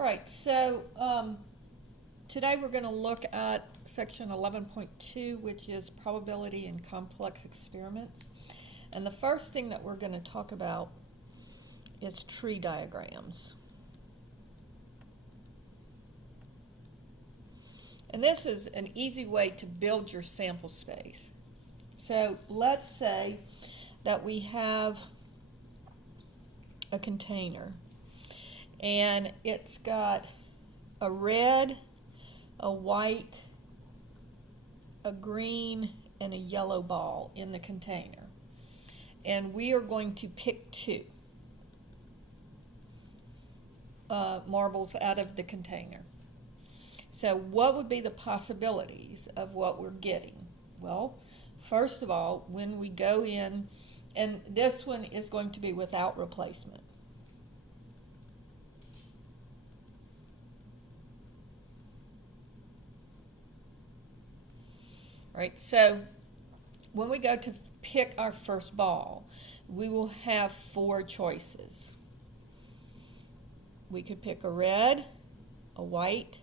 All right, so today we're going to look at section 11.2, which is probability in complex experiments. And the first thing that we're going to talk about is tree diagrams. And this is an easy way to build your sample space. So let's say that we have a container and it's got a red, a white, a green, and a yellow ball in the container. And we are going to pick two marbles out of the container. So what would be the possibilities of what we're getting? Well, first of all, when we go in, and this one is going to be without replacement. Right, so when we go to pick our first ball, we will have four choices. We could pick a red, a white,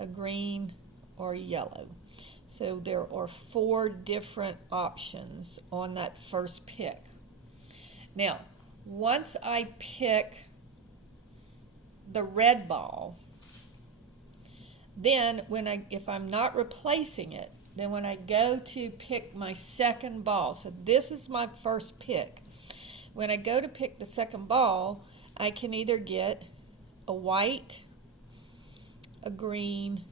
a green, or a yellow. So there are four different options on that first pick. Now, once I pick the red ball, then if I'm not replacing it, then when I go to pick my second ball, so this is my first pick. When I go to pick the second ball, I can either get a white, a green,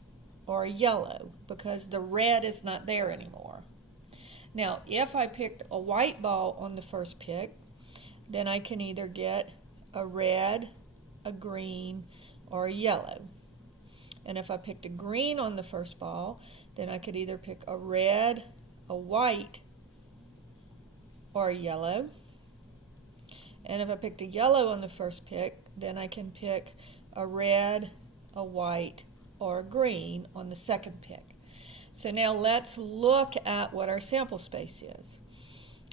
or a yellow because the red is not there anymore. Now, if I picked a white ball on the first pick, then I can either get a red, a green, or a yellow. And if I picked a green on the first ball, then I could either pick a red, a white, or a yellow. And if I picked a yellow on the first pick, then I can pick a red, a white, or a green on the second pick. So now let's look at what our sample space is.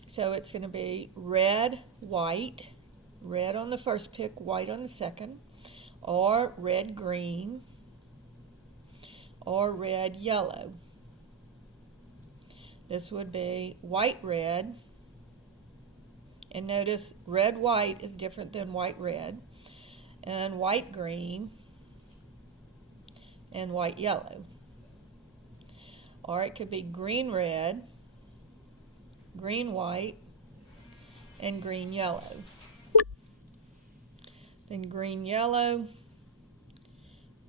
So it's going to be red, white, red on the first pick, white on the second, or red, green, or red, yellow. This would be white, red, and notice red, white is different than white, red, and white, green, and white, yellow. Or it could be green, red, green, white, and green, yellow. Then green, yellow,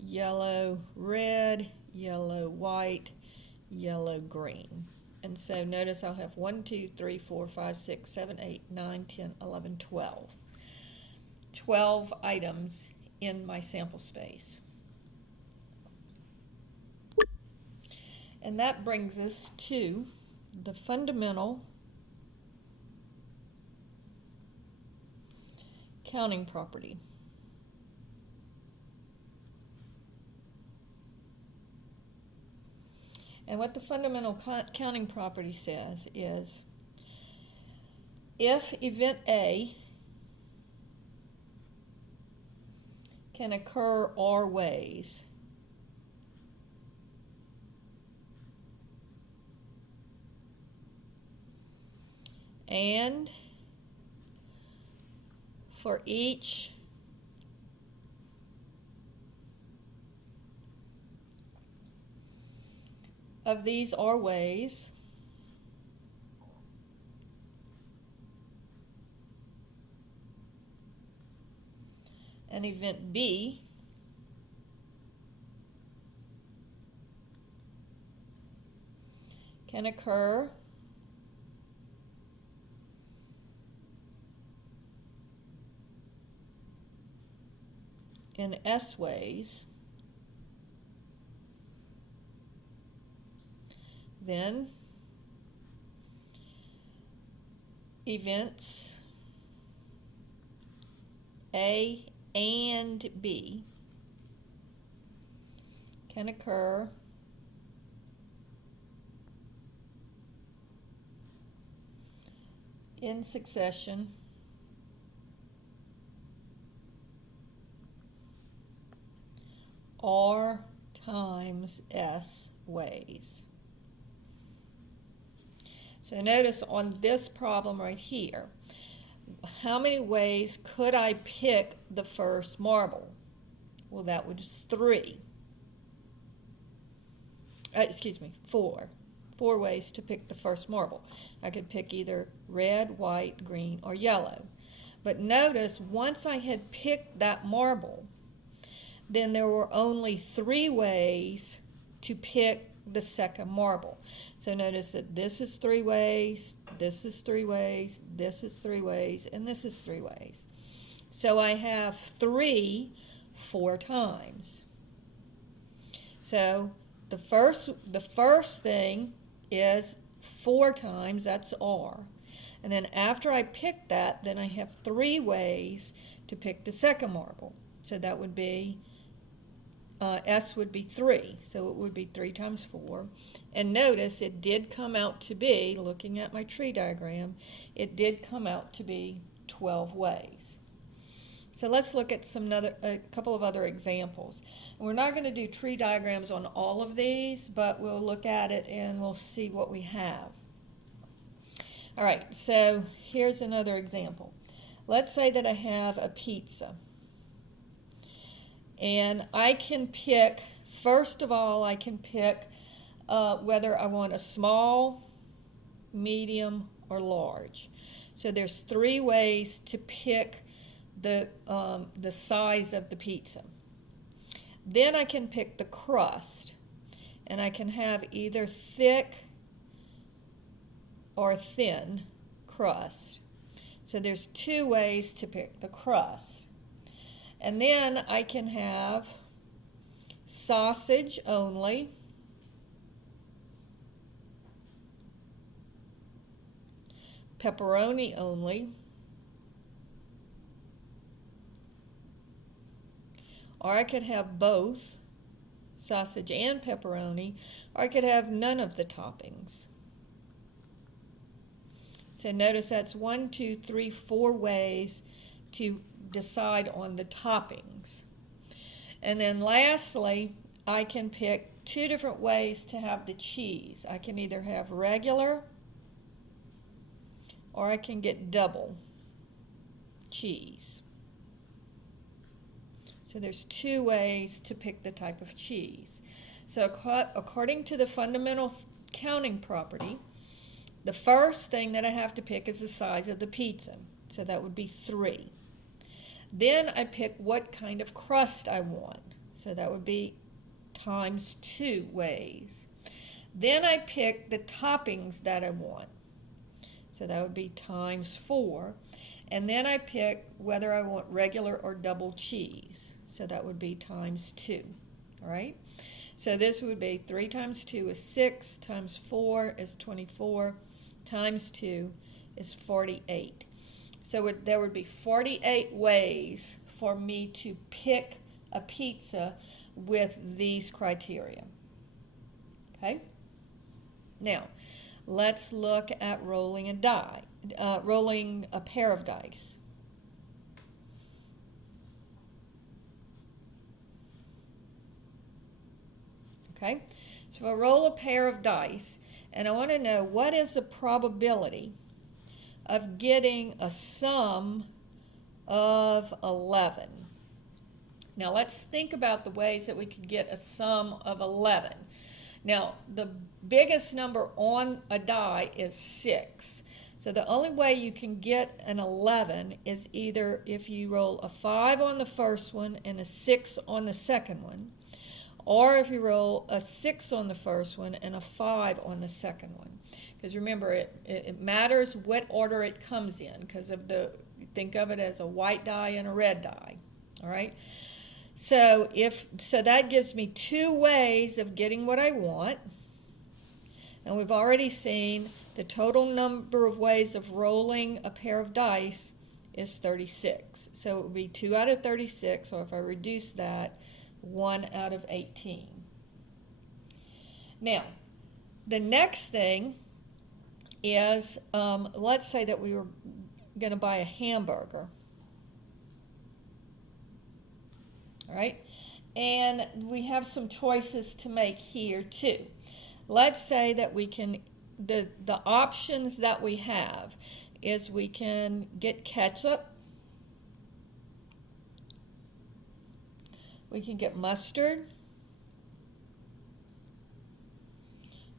yellow, red, yellow, white, yellow, green. And so notice I'll have 1, 2, 3, 4, 5, 6, 7, 8, 9, 10, 11, 12. 12 items in my sample space. And that brings us to the fundamental counting property. And what the fundamental counting property says is if event A can occur R ways, and for each of these R ways, an event B can occur in S ways, then events A and B can occur in succession R times S ways. So notice on this problem right here, how many ways could I pick the first marble? Well, that was 3. Excuse me, 4. 4 ways to pick the first marble. I could pick either red, white, green, or yellow. But notice, once I had picked that marble, then there were only 3 ways to pick the second marble. So notice that this is 3 ways, this is 3 ways, this is 3 ways, and this is 3 ways. So I have 3 4 times. So the first thing is 4 times, that's R. And then after I pick that, then I have 3 ways to pick the second marble. So that would be S would be 3, so it would be 3 times 4. And notice it did come out to be, looking at my tree diagram, it did come out to be 12 ways. So let's look at a couple of other examples. We're not going to do tree diagrams on all of these, but we'll look at it and we'll see what we have. All right, so here's another example. Let's say that I have a pizza. And I can pick, first of all, I can pick whether I want a small, medium, or large. So there's 3 ways to pick the size of the pizza. Then I can pick the crust, and I can have either thick or thin crust. So there's 2 ways to pick the crust. And then I can have sausage only, pepperoni only, or I could have both sausage and pepperoni, or I could have none of the toppings. So notice that's 1, 2, 3, 4 ways to decide on the toppings. And then lastly, I can pick 2 different ways to have the cheese. I can either have regular or I can get double cheese. So there's 2 ways to pick the type of cheese. So according to the fundamental counting property, the first thing that I have to pick is the size of the pizza. So that would be 3. Then I pick what kind of crust I want. So that would be times 2 ways. Then I pick the toppings that I want. So that would be times 4. And then I pick whether I want regular or double cheese. So that would be times 2. All right? So this would be 3 times 2 is 6, times 4 is 24, times 2 is 48. So there would be 48 ways for me to pick a pizza with these criteria. Okay? Now, let's look at rolling a pair of dice. Okay? So if I roll a pair of dice, and I want to know what is the probability of getting a sum of 11. Now let's think about the ways that we could get a sum of 11. Now the biggest number on a die is 6. So the only way you can get an 11 is either if you roll a 5 on the first one and a 6 on the second one, or if you roll a 6 on the first one and a 5 on the second one. Because remember, it matters what order it comes in, because think of it as a white die and a red die. All right? So that gives me 2 ways of getting what I want. And we've already seen the total number of ways of rolling a pair of dice is 36. So it would be 2 out of 36, or if I reduce that, 1 out of 18. Now, the next thing is, let's say that we were going to buy a hamburger. All right? And we have some choices to make here too. Let's say that we can, the options that we have is we can get ketchup, we can get mustard,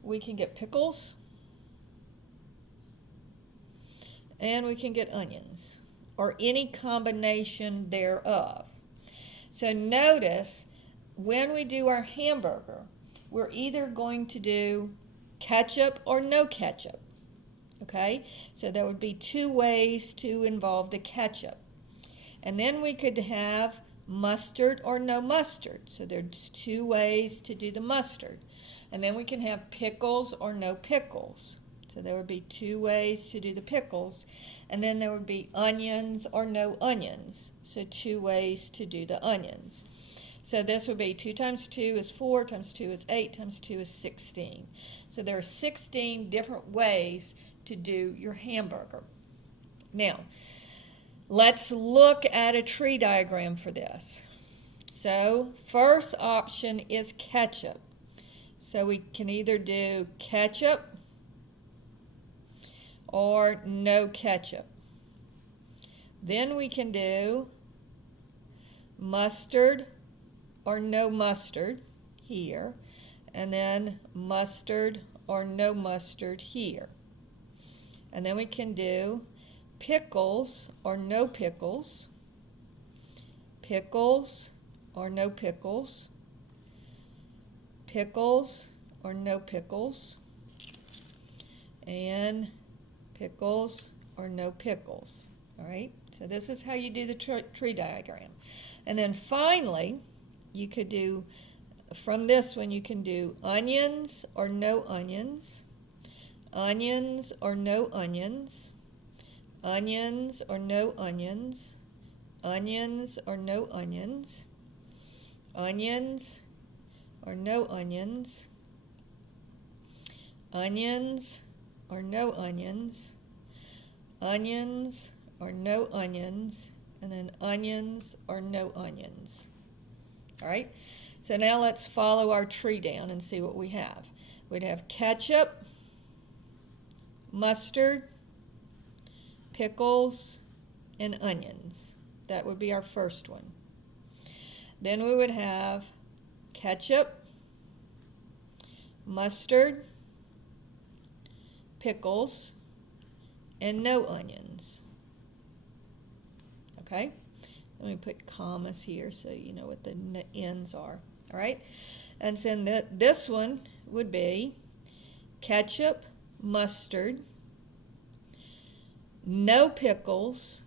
we can get pickles, and we can get onions, or any combination thereof. So notice, when we do our hamburger, we're either going to do ketchup or no ketchup, okay? So there would be two ways to involve the ketchup. And then we could have mustard or no mustard. So there's two ways to do the mustard. And then we can have pickles or no pickles. So there would be two ways to do the pickles. And then there would be onions or no onions. So two ways to do the onions. So this would be 2 times 2 is 4, times 2 is 8, times 2 is 16. So there are 16 different ways to do your hamburger. Now, let's look at a tree diagram for this. So first option is ketchup. So we can either do ketchup or no ketchup. Then we can do mustard or no mustard here, and then mustard or no mustard here. And then we can do pickles or no pickles, pickles or no pickles, pickles or no pickles, and pickles or no pickles. All right, so this is how you do the tree diagram. And then finally, you could do, from this one, you can do onions or no onions, onions or no onions, onions or no onions, onions or no onions, onions or no onions, onions or no onions, onions or no onions, and then onions or no onions. All right, so now let's follow our tree down and see what we have. We'd have ketchup, mustard, pickles, and onions. That would be our first one. Then we would have ketchup, mustard, pickles, and no onions. Okay? Let me put commas here so you know what the ends are. All right? And then this one would be ketchup, mustard, no pickles,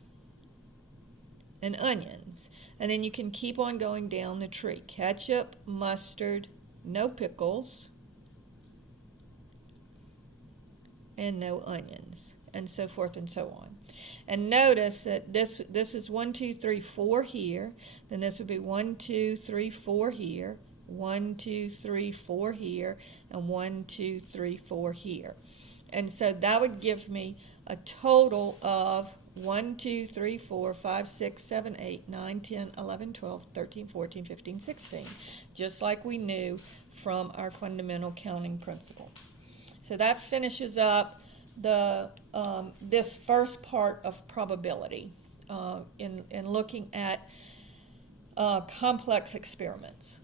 and onions. And then you can keep on going down the tree. Ketchup, mustard, no pickles, and no onions, and so forth and so on. And notice that this is 1, 2, 3, 4 here. Then this would be 1, 2, 3, 4 here, 1, 2, 3, 4 here, and 1, 2, 3, 4 here. And so that would give me a total of 1, 2, 3, 4, 5, 6, 7, 8, 9, 10, 11, 12, 13, 14, 15, 16, just like we knew from our fundamental counting principle. So that finishes up the this first part of probability in looking at complex experiments.